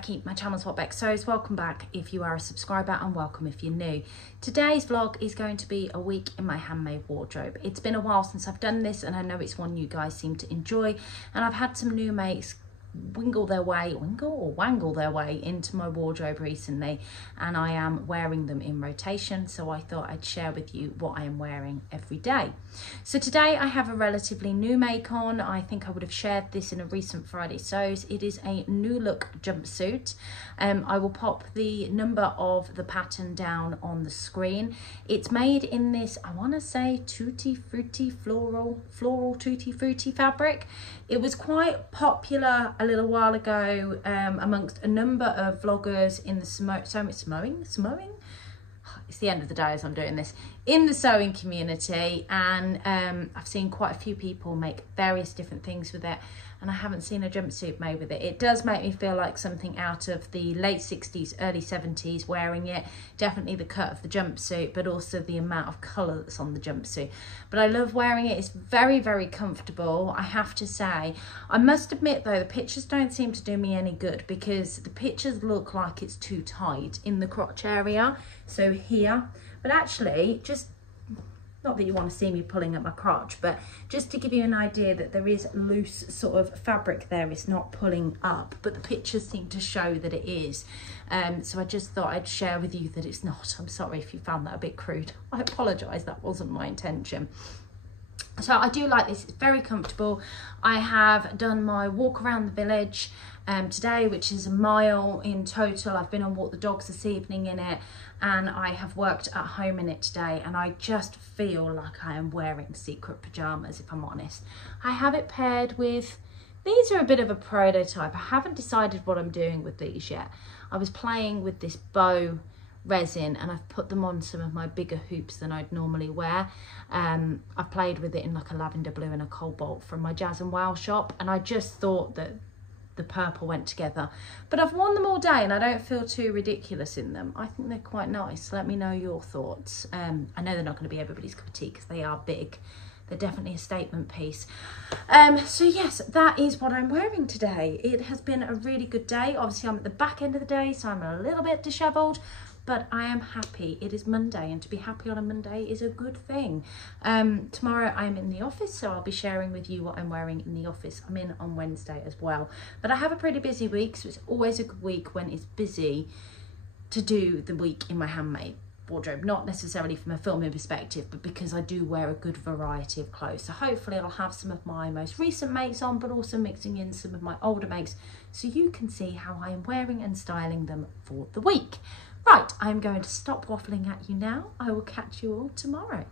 Becky, my channel's What Beck Sews. Welcome back if you are a subscriber and welcome if you're new. Today's vlog is going to be a week in my handmade wardrobe. It's been a while since I've done this and I know it's one you guys seem to enjoy, and I've had some new mates wangle their way into my wardrobe recently, and I am wearing them in rotation, so I thought I'd share with you what I am wearing every day. So today I have a relatively new make on. I think I would have shared this in a recent Friday Sews. It is a new look jumpsuit. I will pop the number of the pattern down on the screen. It's made in this, I want to say, tutti frutti floral tutti frutti fabric. It was quite popular a little while ago amongst a number of vloggers in the sewing? It's the end of the day as I'm doing this, in the sewing community, and I've seen quite a few people make various different things with it, and I haven't seen a jumpsuit made with it. It does make me feel like something out of the late 60s, early 70s wearing it. Definitely the cut of the jumpsuit, but also the amount of colour that's on the jumpsuit. But I love wearing it. It's very, very comfortable, I have to say. I must admit though, the pictures don't seem to do me any good because the pictures look like it's too tight in the crotch area, so here. But actually, just not that you want to see me pulling at my crotch, but just to give you an idea that there is loose sort of fabric there. It's not pulling up, but the pictures seem to show that it is. So I just thought I'd share with you that it's not. I'm sorry if you found that a bit crude. I apologise, that wasn't my intention. So I do like this, it's very comfortable. I have done my walk around the village today, which is a mile in total. I've been and walked the dogs this evening in it, and I have worked at home in it today, and I just feel like I am wearing secret pyjamas, if I'm honest. I have it paired with, these are a bit of a prototype. I haven't decided what I'm doing with these yet. I was playing with this bow resin and I've put them on some of my bigger hoops than I'd normally wear. I've played with it in like a lavender blue and a cobalt from my Jazz and Wow shop, and I just thought that the purple went together. But I've worn them all day and I don't feel too ridiculous in them. I think they're quite nice. Let me know your thoughts. I know they're not going to be everybody's cup of tea because they are big. They're definitely a statement piece. So yes, that is what I'm wearing today. It has been a really good day. Obviously I'm at the back end of the day, so I'm a little bit dishevelled, but I am happy. It is Monday, and to be happy on a Monday is a good thing. Tomorrow I'm in the office, so I'll be sharing with you what I'm wearing in the office. I'm in on Wednesday as well. But I have a pretty busy week, so it's always a good week when it's busy to do the week in my handmade wardrobe. Not necessarily from a filming perspective, but because I do wear a good variety of clothes. So hopefully I'll have some of my most recent makes on, but also mixing in some of my older makes, so you can see how I am wearing and styling them for the week. Right, I'm going to stop waffling at you now. I will catch you all tomorrow.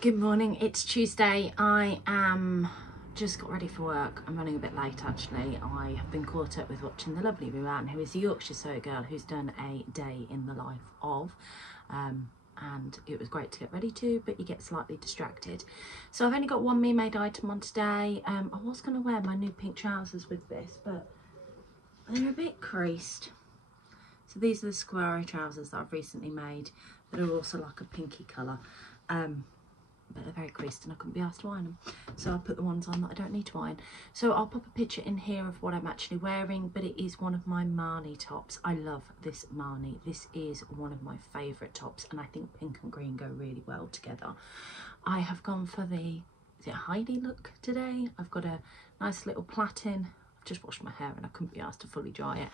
Good morning, it's Tuesday. I am just got ready for work. I'm running a bit late actually. I have been caught up with watching the lovely Ruan, who is a Yorkshire sew girl who's done a day in the life of. And it was great to get ready to, but you get slightly distracted. So I've only got one me made item on today. I was going to wear my new pink trousers with this, but they're a bit creased. So these are the Saguaro trousers that I've recently made that are also like a pinky colour, but they're very creased and I couldn't be asked to iron them. So I'll put the ones on that I don't need to iron. So I'll pop a picture in here of what I'm actually wearing, but it is one of my Marnie tops. I love this Marnie. This is one of my favourite tops, and I think pink and green go really well together. I have gone for the, is it Heidi look today? I've got a nice little plait-in. Just washed my hair and I couldn't be asked to fully dry it,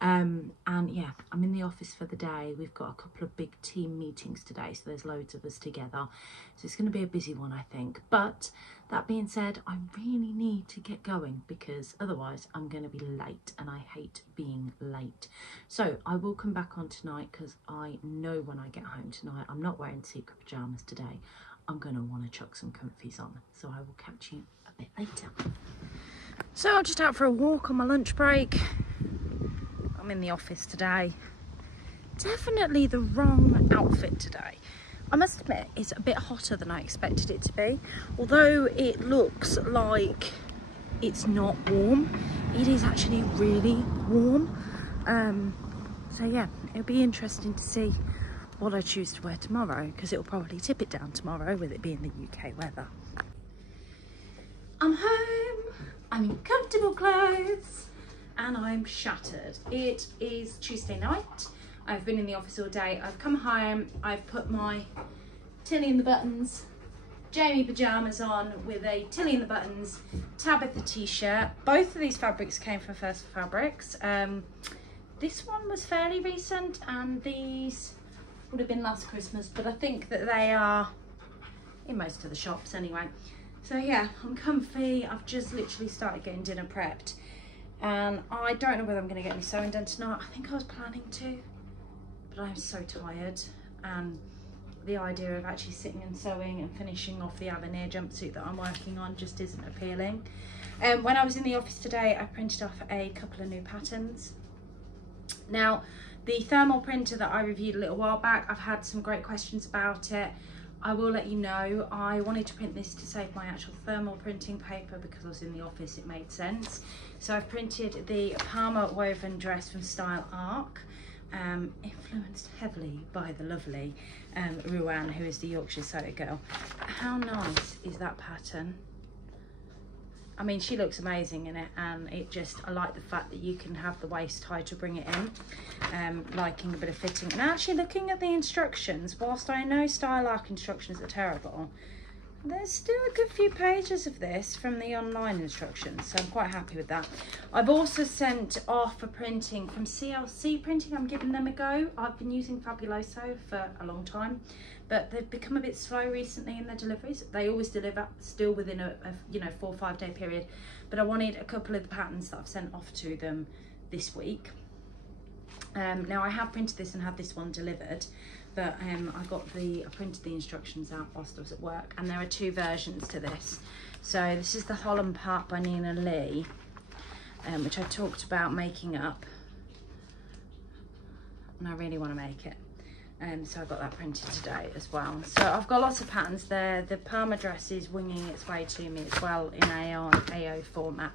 and yeah, I'm in the office for the day. We've got a couple of big team meetings today, so there's loads of us together, so it's going to be a busy one I think. But that being said, I really need to get going because otherwise I'm going to be late, and I hate being late. So I will come back on tonight because I know when I get home tonight I'm not wearing secret pyjamas today. I'm going to want to chuck some comfies on, so I will catch you a bit later. So I'm just out for a walk on my lunch break. I'm in the office today. Definitely the wrong outfit today. I must admit, it's a bit hotter than I expected it to be. Although it looks like it's not warm, it is actually really warm. So yeah, it'll be interesting to see what I choose to wear tomorrow, because it'll probably tip it down tomorrow with it being the UK weather. I'm home. I'm in comfortable clothes. and I'm shattered. It is Tuesday night. I've been in the office all day. I've come home, I've put my Tilly and the Buttons Jamie pyjamas on with a Tilly and the Buttons Tabitha t-shirt. Both of these fabrics came from First Fabrics. This one was fairly recent and these would have been last Christmas, but I think that they are in most of the shops anyway. So yeah, I'm comfy. I've just literally started getting dinner prepped and I don't know whether I'm going to get any sewing done tonight. I think I was planning to, but I'm so tired, and the idea of actually sitting and sewing and finishing off the Zadie jumpsuit that I'm working on just isn't appealing. When I was in the office today, I printed off a couple of new patterns. Now, the thermal printer that I reviewed a little while back, I've had some great questions about it. I will let you know, I wanted to print this to save my actual thermal printing paper because I was in the office, it made sense. So I've printed the Parma woven dress from Style Arc, influenced heavily by the lovely Ruan, who is the Yorkshire sew girl. How nice is that pattern? I mean, she looks amazing in it, and I like the fact that you can have the waist high to bring it in, liking a bit of fitting. And actually looking at the instructions, whilst I know Style Arc instructions are terrible, there's still a good few pages of this from the online instructions, so I'm quite happy with that. I've also sent off for printing from CLC Printing. I'm giving them a go. I've been using Fabuloso for a long time, but they've become a bit slow recently in their deliveries. They always deliver still within a 4 or 5 day period, but I wanted a couple of the patterns that I've sent off to them this week. Now I have printed this and had this one delivered, but I printed the instructions out whilst I was at work, and there are 2 versions to this. So this is the Holland part by Nina Lee, which I talked about making up, and I really want to make it. So I got that printed today as well. So I've got lots of patterns there. The Parma dress is winging its way to me as well in AO format.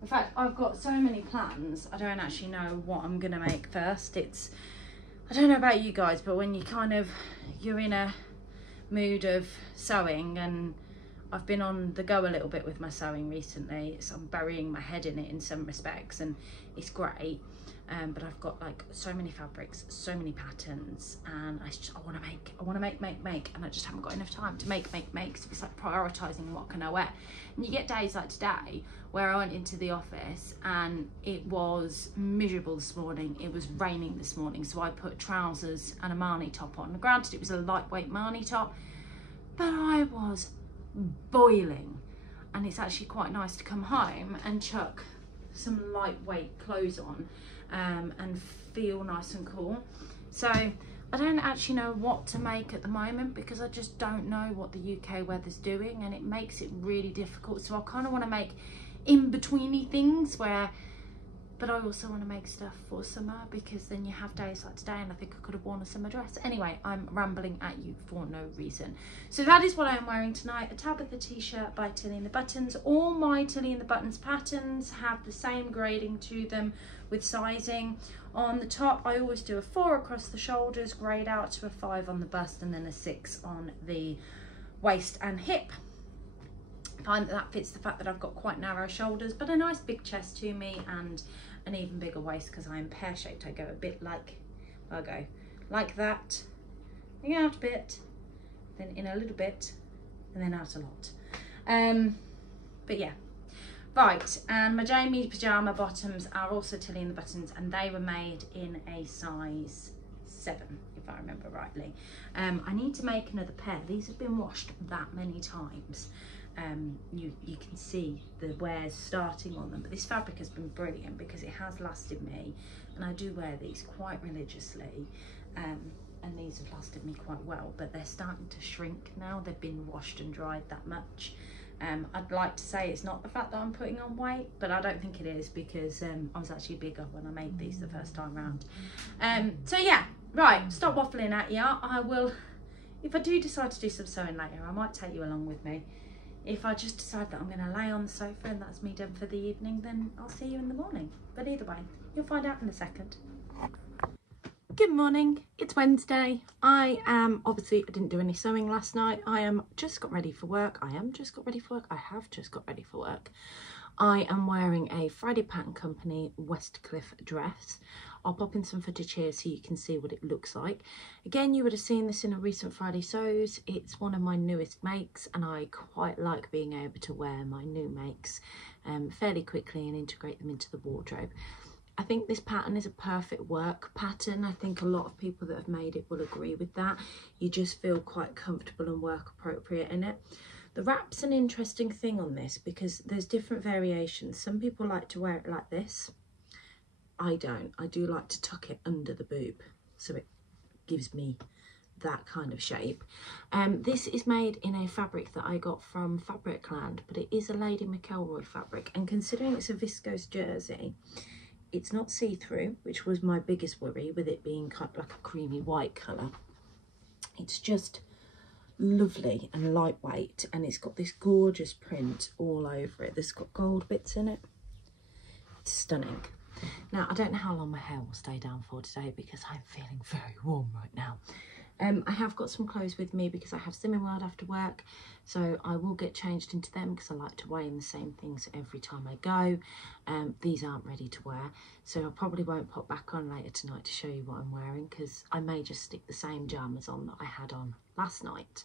In fact, I've got so many plans, I don't actually know what I'm gonna make first. I don't know about you guys, but when you're in a mood of sewing, and I've been on the go a little bit with my sewing recently, so I'm burying my head in it in some respects, and it's great. But I've got like so many fabrics, so many patterns, and I want to make, and I just haven't got enough time to make. So it's like prioritising what can I wear. And you get days like today where I went into the office and it was miserable this morning. It was raining this morning, so I put trousers and a Marnie top on. Granted, it was a lightweight Marnie top, but I was boiling, and it's actually quite nice to come home and chuck some lightweight clothes on and feel nice and cool. So I don't actually know what to make at the moment because I just don't know what the UK weather's doing, and it makes it really difficult. So I kind of want to make in-betweeny things but I also want to make stuff for summer, because then you have days like today, and I think I could have worn a summer dress. Anyway, I'm rambling at you for no reason. So that is what I'm wearing tonight, a Tabitha t-shirt by Tilly and the Buttons. All my Tilly and the Buttons patterns have the same grading to them with sizing. On the top, I always do a 4 across the shoulders, grade out to a 5 on the bust, and then a 6 on the waist and hip. I find that fits the fact that I've got quite narrow shoulders, but a nice big chest to me, and an even bigger waist because I am pear-shaped. I go a bit like, I go like that, then out a bit, then in a little bit, and then out a lot. But yeah, right, and my Jamie pyjama bottoms are also Tilly and the Buttons, and they were made in a size 7, if I remember rightly. I need to make another pair. These have been washed that many times. You can see the wears starting on them, but this fabric has been brilliant because it has lasted me, and I do wear these quite religiously, and these have lasted me quite well, but they're starting to shrink now. They've been washed and dried that much. I'd like to say it's not the fact that I'm putting on weight, but I don't think it is, because I was actually bigger when I made these the first time round. So yeah, right, stop waffling at you. I will, if I do decide to do some sewing later, I might take you along with me. If I just decide that I'm going to lay on the sofa and that's me done for the evening, then I'll see you in the morning. But either way, you'll find out in a second. Good morning, it's Wednesday. I didn't do any sewing last night. I have just got ready for work. I am wearing a Friday Pattern Company Westcliffe dress. I'll pop in some footage here so you can see what it looks like. Again, you would have seen this in a recent Friday Sews. It's one of my newest makes, and I quite like being able to wear my new makes fairly quickly and integrate them into the wardrobe. I think this pattern is a perfect work pattern. I think a lot of people that have made it will agree with that. You just feel quite comfortable and work appropriate in it. The wrap's an interesting thing on this because there's different variations. Some people like to wear it like this. I don't. I do like to tuck it under the boob so it gives me that kind of shape. This is made in a fabric that I got from Fabricland, but it is a Lady McElroy fabric, and considering it's a viscose jersey, it's not see-through, which was my biggest worry with it being kind of like a creamy white colour. It's just lovely and lightweight, and it's got this gorgeous print all over it. There's got gold bits in it. It's stunning. Now, I don't know how long my hair will stay down for today because I'm feeling very warm right now. I have got some clothes with me because I have Slimming World after work, so I will get changed into them because I like to weigh in the same things every time I go. These aren't ready to wear, so I probably won't pop back on later tonight to show you what I'm wearing because I may just stick the same pyjamas on that I had on last night.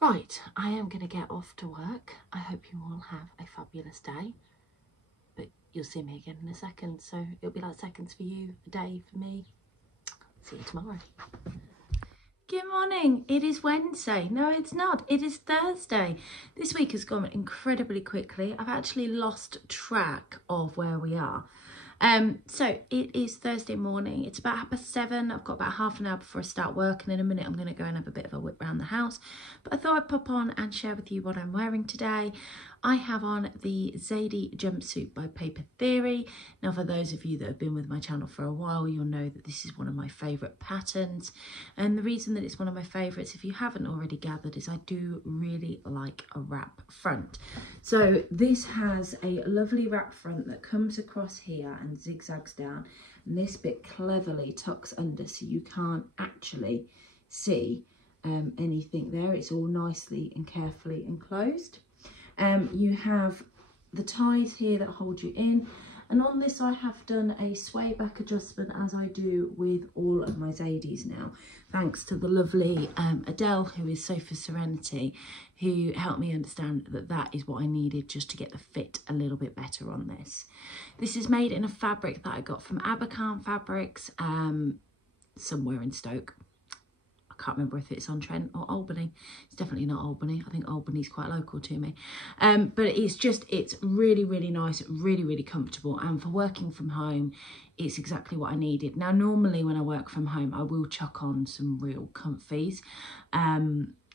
Right, I am going to get off to work. I hope you all have a fabulous day, but you'll see me again in a second, so it'll be like seconds for you, a day for me. See you tomorrow. Good morning. It is Wednesday. No, it's not. It is Thursday. This week has gone incredibly quickly. I've actually lost track of where we are. So it is Thursday morning. It's about 7:30. I've got about half an hour before I start work, and in a minute I'm going to go and have a bit of a whip around the house. But I thought I'd pop on and share with you what I'm wearing today. I have on the Zadie Jumpsuit by Paper Theory. Now, for those of you that have been with my channel for a while, you'll know that this is one of my favourite patterns. And the reason that it's one of my favourites, if you haven't already gathered, is I do really like a wrap front. So this has a lovely wrap front that comes across here and zigzags down. And this bit cleverly tucks under so you can't actually see anything there. It's all nicely and carefully enclosed. You have the ties here that hold you in, and on this I have done a sway back adjustment as I do with all of my Zadies now, thanks to the lovely Adele, who is Sofa Serenity, who helped me understand that that is what I needed just to get the fit a little bit better on this. This is made in a fabric that I got from Abercarn Fabrics, somewhere in Stoke. I can't remember if it's on Trent or Albany. It's definitely not Albany. I think Albany's quite local to me. But it's really, really nice, really, really comfortable. And for working from home, it's exactly what I needed. Now, normally when I work from home, I will chuck on some real comfies.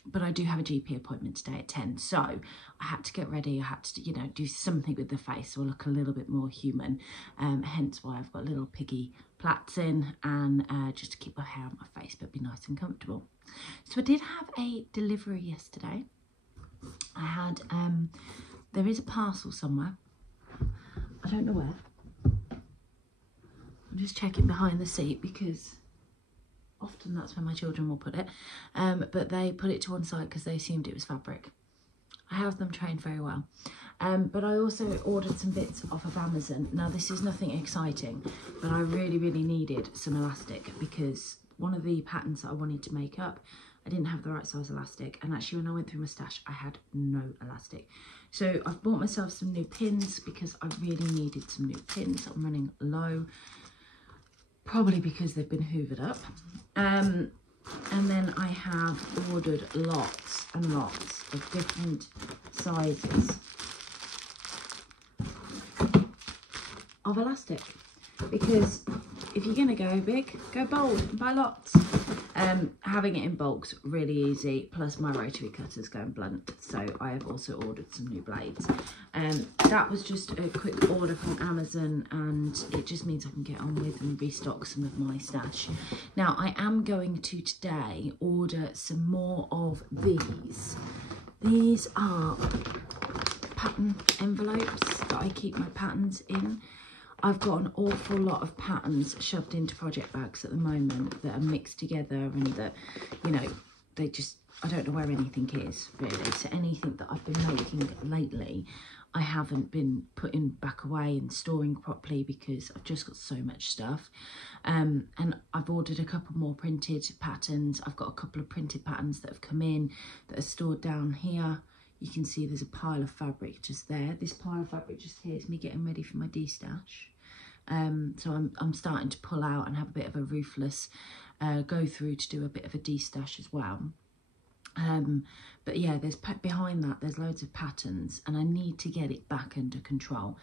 But I do have a GP appointment today at 10. So I had to get ready. I had to, you know, do something with the face so I look a little bit more human. Hence why I've got little piggy plaits in, and just to keep my hair on my face but be nice and comfortable. So I did have a delivery yesterday. I had, there is a parcel somewhere. I don't know where. I'm just checking behind the seat because often that's where my children will put it, but they put it to one side because they assumed it was fabric. I have them trained very well. But I also ordered some bits off of Amazon. Now, this is nothing exciting, but I really, really needed some elastic because one of the patterns that I wanted to make up, I didn't have the right size elastic. And actually, when I went through my stash, I had no elastic. So I've bought myself some new pins because I really needed some new pins. I'm running low, probably because they've been hoovered up. And then I have ordered lots and lots of different sizes of elastic, because if you're gonna go big, go bold and buy lots. Having it in bulk's really easy, plus my rotary cutter's going blunt, so I have also ordered some new blades. That was just a quick order from Amazon, and it just means I can get on with and restock some of my stash. Now, I am going to today order some more of these. These are pattern envelopes that I keep my patterns in. I've got an awful lot of patterns shoved into project bags at the moment that are mixed together, and that, you know, they just, I don't know where anything is really. So anything that I've been making lately, I haven't been putting back away and storing properly because I've just got so much stuff. And I've ordered a couple more printed patterns. I've got a couple of printed patterns that have come in that are stored down here. You can see there's a pile of fabric just there. This pile of fabric just here is me getting ready for my de-stash. So I'm starting to pull out and have a bit of a ruthless go through to do a bit of a de-stash as well. But yeah, there's behind that there's loads of patterns and I need to get it back under control.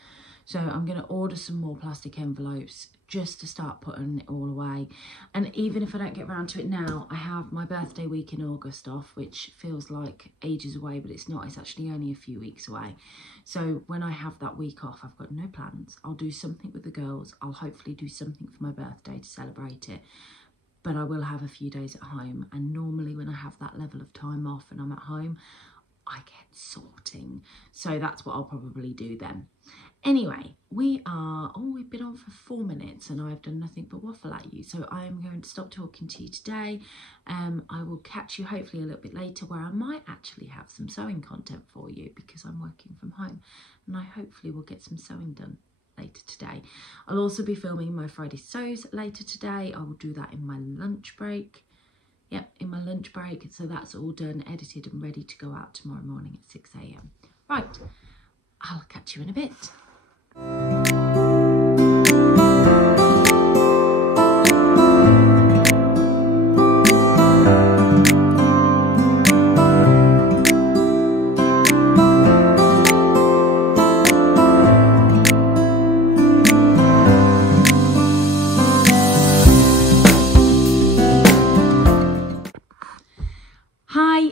So I'm going to order some more plastic envelopes just to start putting it all away. And even if I don't get around to it now, I have my birthday week in August off, which feels like ages away, but it's not. It's actually only a few weeks away. So when I have that week off, I've got no plans. I'll do something with the girls. I'll hopefully do something for my birthday to celebrate it. But I will have a few days at home. And normally when I have that level of time off and I'm at home, I get sorting. So that's what I'll probably do then. Anyway, we've been on for 4 minutes and I've done nothing but waffle at you. So I am going to stop talking to you today. I will catch you hopefully a little bit later where I might actually have some sewing content for you because I'm working from home. And I hopefully will get some sewing done later today. I'll also be filming my Friday sews later today. I will do that in my lunch break. Yep, in my lunch break. So that's all done, edited and ready to go out tomorrow morning at 6 AM. Right, I'll catch you in a bit.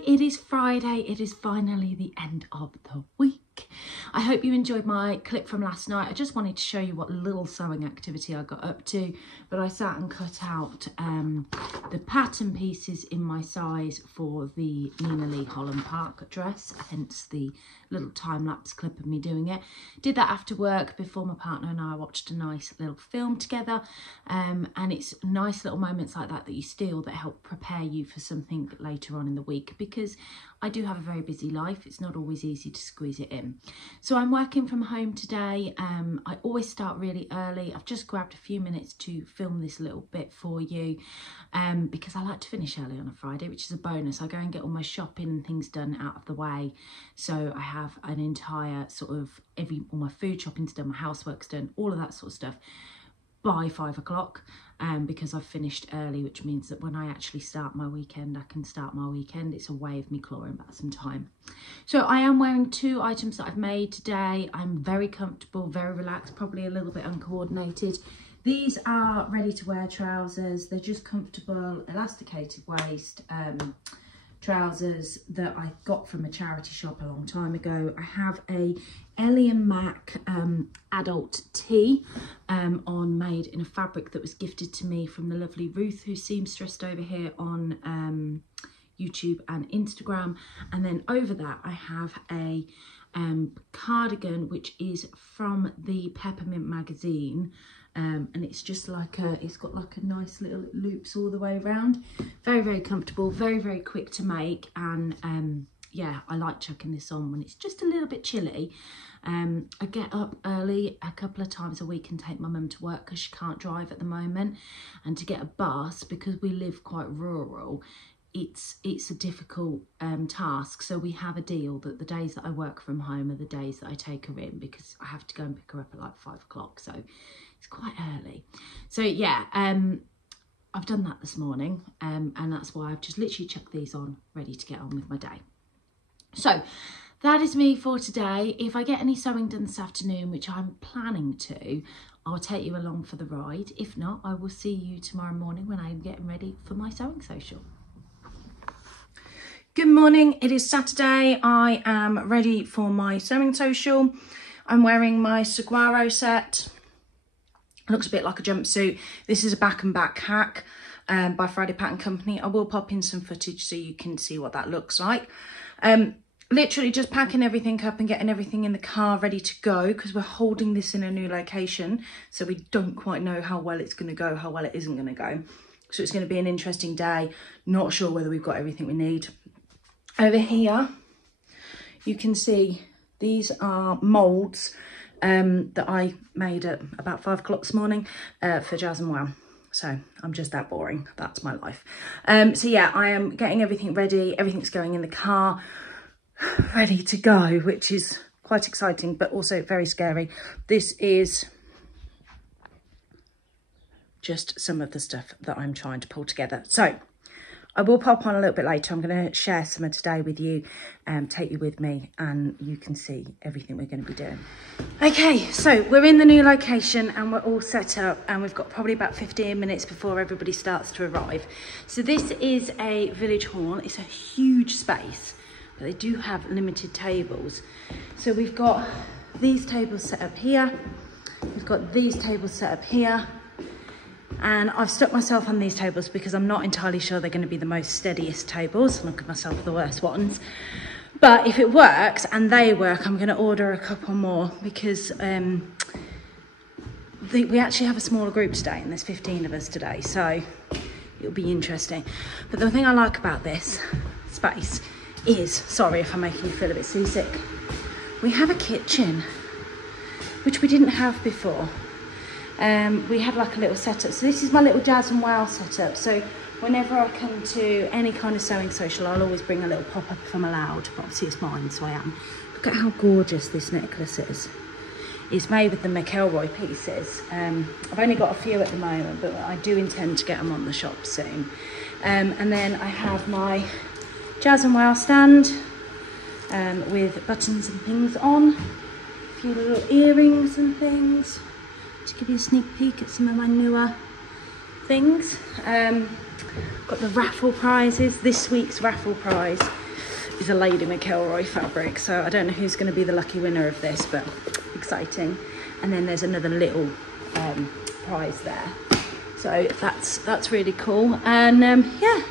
It is Friday. It is finally the end of the week. I hope you enjoyed my clip from last night. I just wanted to show you what little sewing activity I got up to, but I sat and cut out the pattern pieces in my size for the Nina Lee Holland Park dress, hence the little time-lapse clip of me doing it. Did that after work before my partner and I watched a nice little film together, and it's nice little moments like that that you steal that help prepare you for something later on in the week, because I do have a very busy life. It's not always easy to squeeze it in. So I'm working from home today. I always start really early. I've just grabbed a few minutes to film this little bit for you because I like to finish early on a Friday, which is a bonus. I go and get all my shopping and things done out of the way. So I have an entire sort of all my food shopping's done, my housework's done, all of that sort of stuff by 5 o'clock. Because I've finished early, which means that when I actually start my weekend, I can start my weekend. It's a way of me clawing back some time. So I am wearing 2 items that I've made today. I'm very comfortable, very relaxed, probably a little bit uncoordinated. These are ready to wear trousers. They're just comfortable, elasticated waist trousers that I got from a charity shop a long time ago. I have a Ellie and Mac adult tee on, made in a fabric that was gifted to me from the lovely Ruth, who seamstressed over here on YouTube and Instagram. And then over that I have a cardigan, which is from the Peppermint magazine. And it's just like it's got like a nice little loops all the way around. Very, very comfortable, very, very quick to make. And yeah, I like chucking this on when it's just a little bit chilly. I get up early a couple of times a week and take my mum to work because she can't drive at the moment. And to get a bus, because we live quite rural, it's a difficult task. So we have a deal that the days that I work from home are the days that I take her in, because I have to go and pick her up at like 5 o'clock. So it's quite early. So yeah, I've done that this morning, and that's why I've just literally chucked these on, ready to get on with my day. So that is me for today. If I get any sewing done this afternoon, which I'm planning to, I'll take you along for the ride. If not, I will see you tomorrow morning when I'm getting ready for my sewing social. Good morning, it is Saturday. I am ready for my sewing social. I'm wearing my Saguaro set. Looks a bit like a jumpsuit. This is a back and back hack by Friday Pattern Company. I will pop in some footage so you can see what that looks like. Literally just packing everything up and getting everything in the car ready to go, because we're holding this in a new location, so we don't quite know how well it's going to go, how well it isn't going to go. So it's going to be an interesting day. Not sure whether we've got everything we need. Over here, you can see These are moulds that I made at about 5 o'clock this morning for Jazz and Wow. So I'm just that boring. That's my life. So yeah, I am getting everything ready. Everything's going in the car, ready to go, which is quite exciting, but also very scary. This is just some of the stuff that I'm trying to pull together. So I will pop on a little bit later. I'm going to share some of today with you, take you with me, and you can see everything we're going to be doing. Okay, so we're in the new location and we're all set up, and we've got probably about 15 minutes before everybody starts to arrive. So this is a village hall. It's a huge space, but they do have limited tables. So we've got these tables set up here. We've got these tables set up here. And I've stuck myself on these tables because I'm not entirely sure they're going to be the most steadiest tables. I'll give myself the worst ones. But if it works and they work, I'm going to order a couple more because we actually have a smaller group today, and there's 15 of us today, so it'll be interesting. But the thing I like about this space is, sorry if I'm making you feel a bit seasick, we have a kitchen, which we didn't have before. We had like a little setup. So this is my little Jazz and Wow setup. So whenever I come to any kind of sewing social, I'll always bring a little pop-up if I'm allowed. But obviously it's mine, so I am. Look at how gorgeous this necklace is. It's made with the McElroy pieces. I've only got a few at the moment, but I do intend to get them on the shop soon. And then I have my Jazz and Wow stand with buttons and things on. A few little earrings and things. To give you a sneak peek at some of my newer things. Got the raffle prizes. This week's raffle prize is a Lady McElroy fabric, so I don't know who's going to be the lucky winner of this, but exciting. And then there's another little prize there, so that's really cool. And yeah,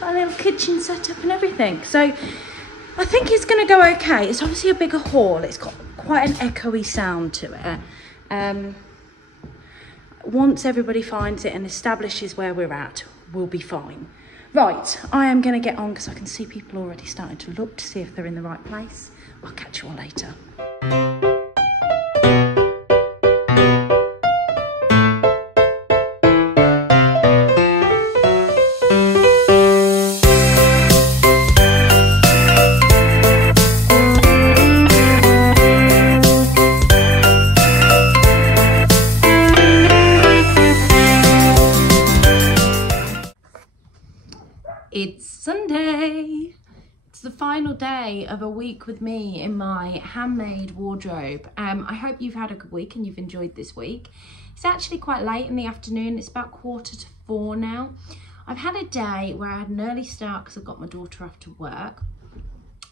got a little kitchen set up and everything, so I think it's going to go okay. It's obviously a bigger hall. It's got quite an echoey sound to it. Once everybody finds it and establishes where we're at, we'll be fine. Right, I am going to get on because I can see people already starting to look to see if they're in the right place. I'll catch you all later. It's Sunday. It's the final day of a week with me in my handmade wardrobe. I hope you've had a good week and you've enjoyed this week. It's actually quite late in the afternoon. It's about 3:45 now. I've had a day where I had an early start because I got my daughter off to work.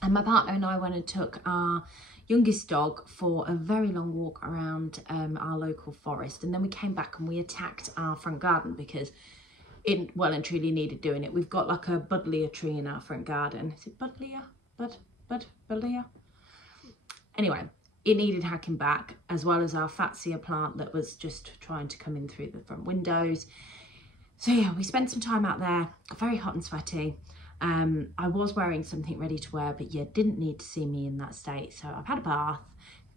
And my partner and I went and took our youngest dog for a very long walk around our local forest. And then we came back and we attacked our front garden because it well and truly needed doing it. We've got like a buddleia tree in our front garden. Is it buddleia? Buddleia? Anyway, it needed hacking back, as well as our fatsia plant that was just trying to come in through the front windows. So yeah, we spent some time out there, got very hot and sweaty. I was wearing something ready to wear, but yeah, didn't need to see me in that state. So I've had a bath,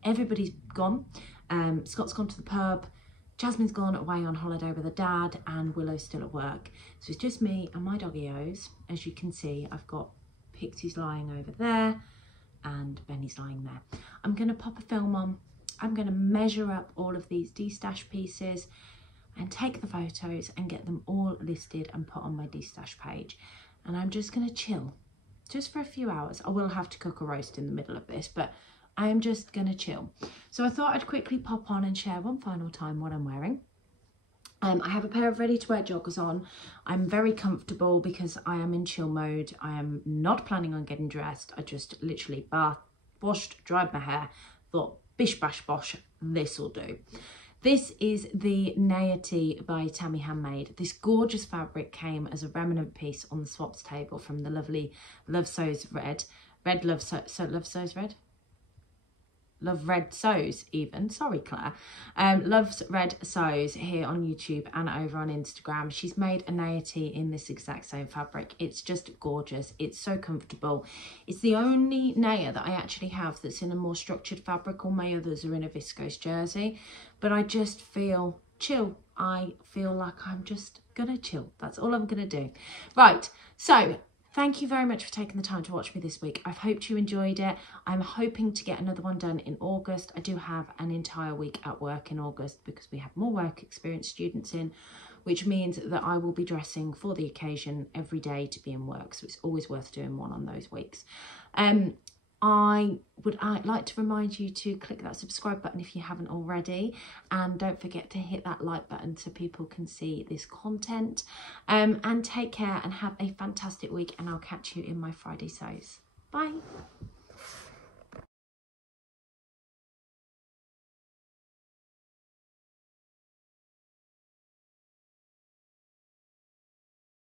everybody's gone. Scott's gone to the pub, Jasmine's gone away on holiday with her dad, and Willow's still at work. So it's just me and my doggy-os. As you can see, I've got Pixie's lying over there and Benny's lying there. I'm going to pop a film on. I'm going to measure up all of these de-stash pieces and take the photos and get them all listed and put on my de-stash page. And I'm just going to chill just for a few hours. I will have to cook a roast in the middle of this, but I am just going to chill. So I thought I'd quickly pop on and share one final time what I'm wearing. I have a pair of ready-to-wear joggers on. I'm very comfortable because I am in chill mode. I am not planning on getting dressed. I just literally washed, dried my hair, thought bish bash bosh, this will do. This is the Naya tee by Tammy Handmade. This gorgeous fabric came as a remnant piece on the swaps table from the lovely Love Sews Red. Love Sews Red? Love Red Sews even, sorry Claire, Loves Red Sews here on YouTube and over on Instagram. She's made a Naya tee in this exact same fabric. It's just gorgeous. It's so comfortable. It's the only Naya that I actually have that's in a more structured fabric. All my others are in a viscose jersey, but I just feel chill. I feel like I'm just gonna chill. That's all I'm gonna do. Right, so thank you very much for taking the time to watch me this week. I've hoped you enjoyed it. I'm hoping to get another one done in August. I do have an entire week at work in August because we have more work experience students in, which means that I will be dressing for the occasion every day to be in work. So it's always worth doing one on those weeks. I'd like to remind you to click that subscribe button if you haven't already, and don't forget to hit that like button so people can see this content, and take care and have a fantastic week, and I'll catch you in my Friday sews. Bye.